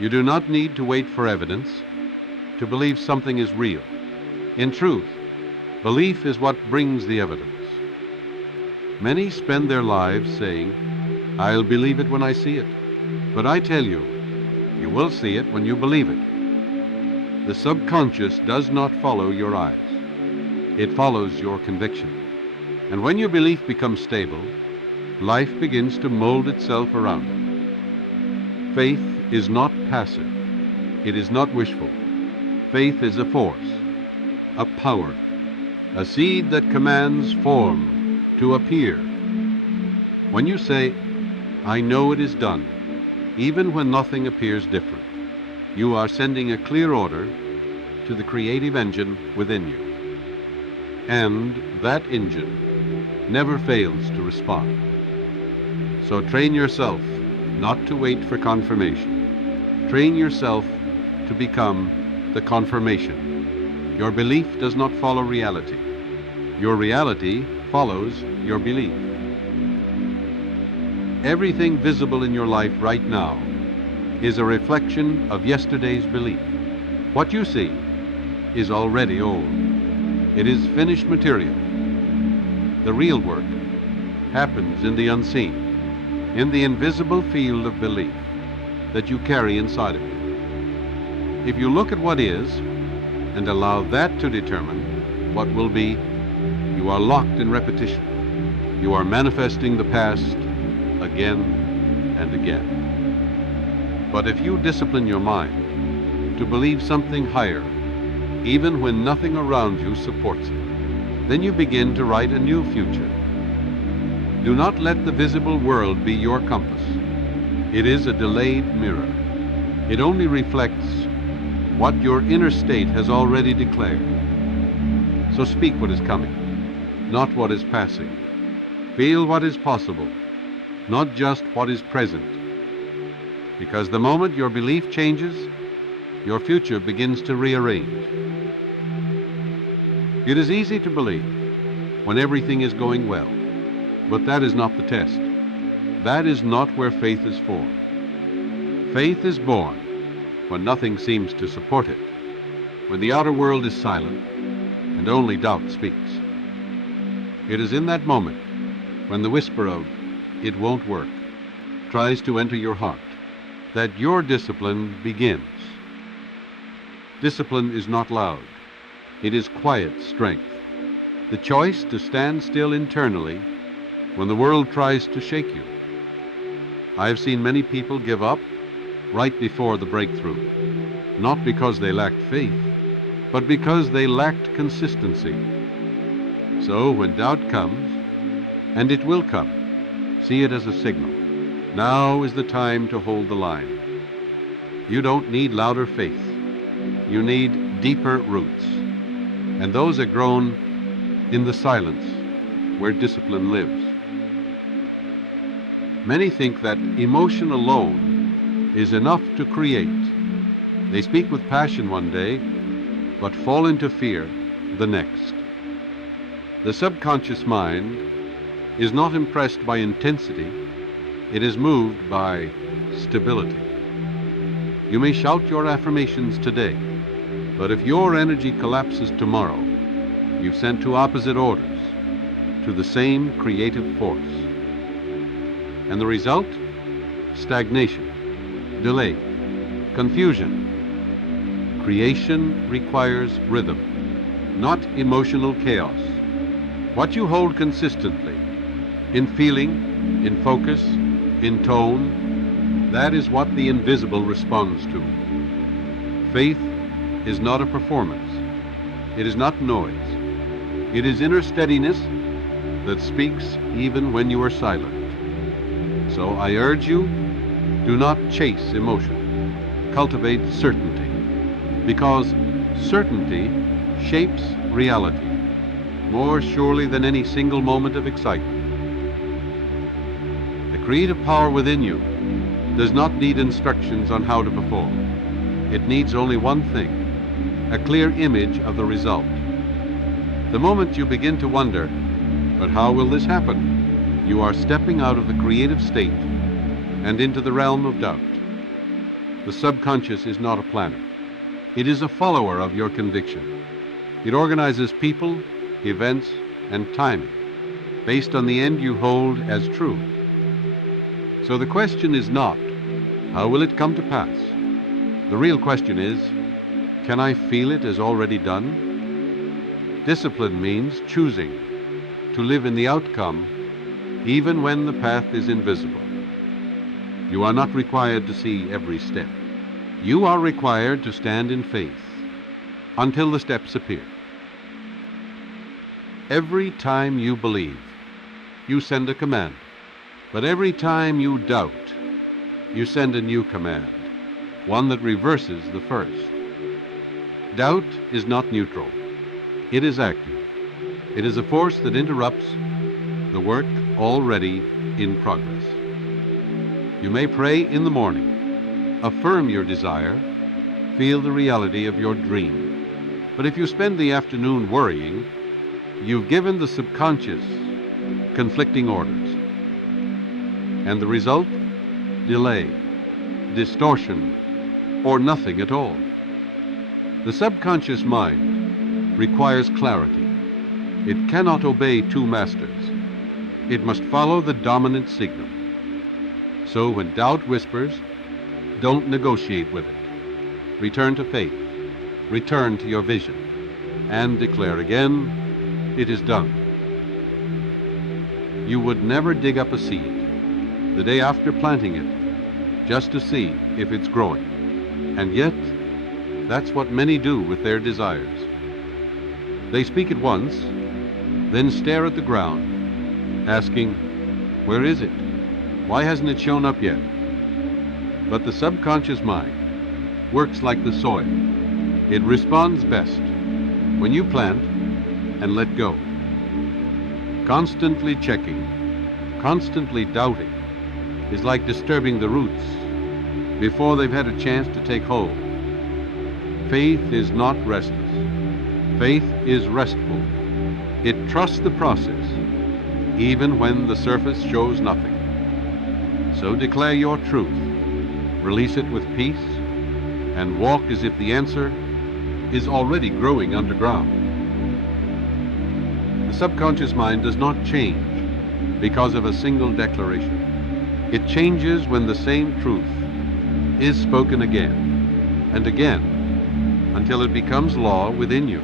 You do not need to wait for evidence to believe something is real. In truth, belief is what brings the evidence. Many spend their lives saying, "I'll believe it when I see it." But I tell you, you will see it when you believe it. The subconscious does not follow your eyes. It follows your conviction. And when your belief becomes stable, life begins to mold itself around it. Faith is not passive. It is not wishful. Faith is a force, a power, a seed that commands form to appear. When you say, "I know it is done," even when nothing appears different, you are sending a clear order to the creative engine within you. And that engine never fails to respond. So train yourself not to wait for confirmation. Train yourself to become the confirmation. Your belief does not follow reality. Your reality follows your belief. Everything visible in your life right now is a reflection of yesterday's belief. What you see is already old. It is finished material. The real work happens in the unseen, in the invisible field of belief that you carry inside of you. If you look at what is and allow that to determine what will be, you are locked in repetition. You are manifesting the past again and again. But if you discipline your mind to believe something higher, even when nothing around you supports it, then you begin to write a new future. Do not let the visible world be your compass. It is a delayed mirror. It only reflects what your inner state has already declared. So speak what is coming, not what is passing. Feel what is possible, not just what is present. Because the moment your belief changes, your future begins to rearrange. It is easy to believe when everything is going well, but that is not the test. That is not where faith is formed. Faith is born when nothing seems to support it, when the outer world is silent and only doubt speaks. It is in that moment when the whisper of "it won't work" tries to enter your heart that your discipline begins. Discipline is not loud. It is quiet strength. The choice to stand still internally when the world tries to shake you. I have seen many people give up right before the breakthrough, not because they lacked faith, but because they lacked consistency. So when doubt comes, and it will come, see it as a signal. Now is the time to hold the line. You don't need louder faith. You need deeper roots, and those are grown in the silence where discipline lives. Many think that emotion alone is enough to create. They speak with passion one day, but fall into fear the next. The subconscious mind is not impressed by intensity. It is moved by stability. You may shout your affirmations today, but if your energy collapses tomorrow, you've sent two opposite orders to the same creative force. And the result? Stagnation, delay, confusion. Creation requires rhythm, not emotional chaos. What you hold consistently, in feeling, in focus, in tone, that is what the invisible responds to. Faith is not a performance. It is not noise. It is inner steadiness that speaks even when you are silent. So I urge you, do not chase emotion. Cultivate certainty, because certainty shapes reality more surely than any single moment of excitement. The creative power within you does not need instructions on how to perform. It needs only one thing: a clear image of the result. The moment you begin to wonder, "But how will this happen?" you are stepping out of the creative state and into the realm of doubt. The subconscious is not a planner. It is a follower of your conviction. It organizes people, events, and timing based on the end you hold as true. So the question is not, how will it come to pass? The real question is, can I feel it as already done? Discipline means choosing to live in the outcome even when the path is invisible. You are not required to see every step. You are required to stand in faith until the steps appear. Every time you believe, you send a command. But every time you doubt, you send a new command, one that reverses the first. Doubt is not neutral. It is active. It is a force that interrupts the work already in progress. You may pray in the morning, affirm your desire, feel the reality of your dream. But if you spend the afternoon worrying, you've given the subconscious conflicting orders. And the result? Delay, distortion, or nothing at all. The subconscious mind requires clarity. It cannot obey two masters. It must follow the dominant signal. So when doubt whispers, don't negotiate with it. Return to faith. Return to your vision. And declare again, it is done. You would never dig up a seed the day after planting it just to see if it's growing. And yet, that's what many do with their desires. They speak at once, then stare at the ground, asking, where is it? Why hasn't it shown up yet? But the subconscious mind works like the soil. It responds best when you plant and let go. Constantly checking, constantly doubting is like disturbing the roots before they've had a chance to take hold. Faith is not restless. Faith is restful. It trusts the process, even when the surface shows nothing. So declare your truth, release it with peace, and walk as if the answer is already growing underground. The subconscious mind does not change because of a single declaration. It changes when the same truth is spoken again and again until it becomes law within you.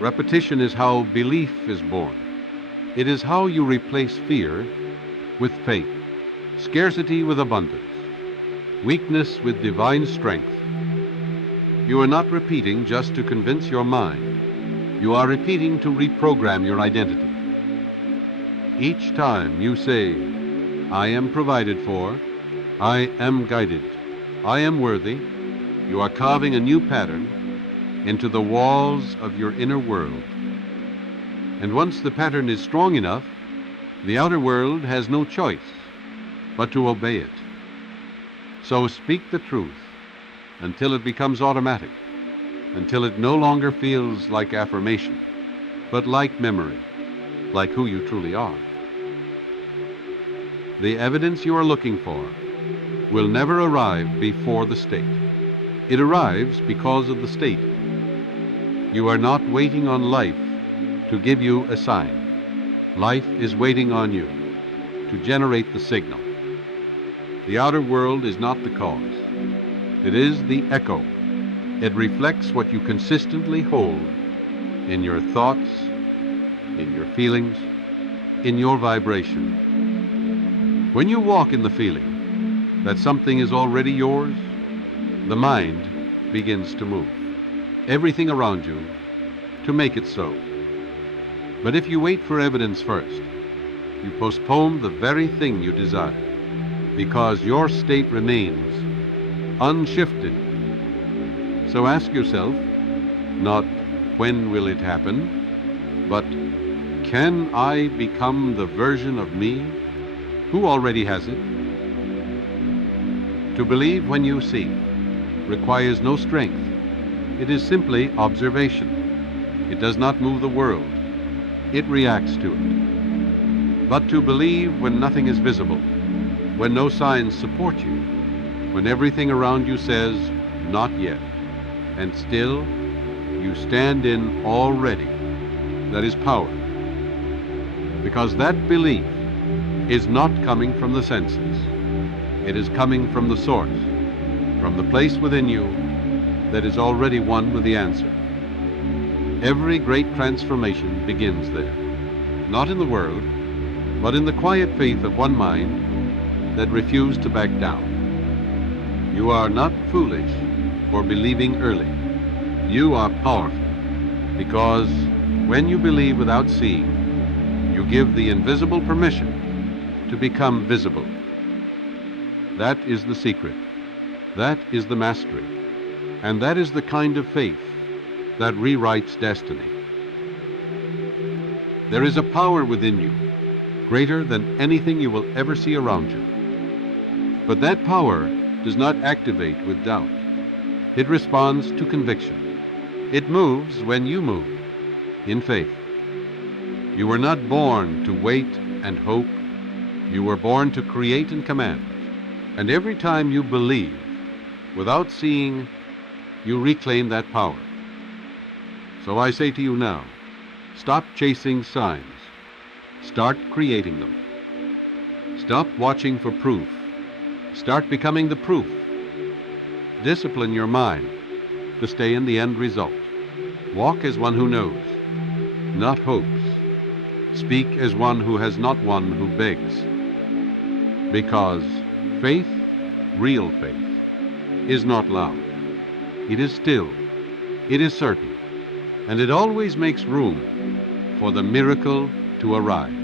Repetition is how belief is born. It is how you replace fear with faith, scarcity with abundance, weakness with divine strength. You are not repeating just to convince your mind. You are repeating to reprogram your identity. Each time you say, I am provided for, I am guided, I am worthy, you are carving a new pattern into the walls of your inner world. And once the pattern is strong enough, the outer world has no choice but to obey it. So speak the truth until it becomes automatic, until it no longer feels like affirmation, but like memory, like who you truly are. The evidence you are looking for will never arrive before the state. It arrives because of the state. You are not waiting on life to give you a sign. Life is waiting on you to generate the signal. The outer world is not the cause. It is the echo. It reflects what you consistently hold in your thoughts, in your feelings, in your vibration. When you walk in the feeling that something is already yours, the mind begins to move everything around you to make it so. But if you wait for evidence first, you postpone the very thing you desire, because your state remains unshifted. So ask yourself, not when will it happen, but can I become the version of me who already has it? To believe when you see requires no strength. It is simply observation. It does not move the world. It reacts to it. But to believe when nothing is visible, when no signs support you, when everything around you says, not yet, and still you stand in already. That is power. Because that belief is not coming from the senses. It is coming from the source, from the place within you that is already one with the answer. Every great transformation begins there, not in the world, but in the quiet faith of one mind that refused to back down. You are not foolish for believing early. You are powerful, because when you believe without seeing, you give the invisible permission to become visible. That is the secret. That is the mastery. And that is the kind of faith that rewrites destiny. There is a power within you, greater than anything you will ever see around you. But that power does not activate with doubt. It responds to conviction. It moves when you move, in faith. You were not born to wait and hope. You were born to create and command. And every time you believe, without seeing, you reclaim that power. So I say to you now, stop chasing signs. Start creating them. Stop watching for proof. Start becoming the proof. Discipline your mind to stay in the end result. Walk as one who knows, not hopes. Speak as one who has not one who begs. Because faith, real faith, is not loud. It is still. It is certain. And it always makes room for the miracle to arrive.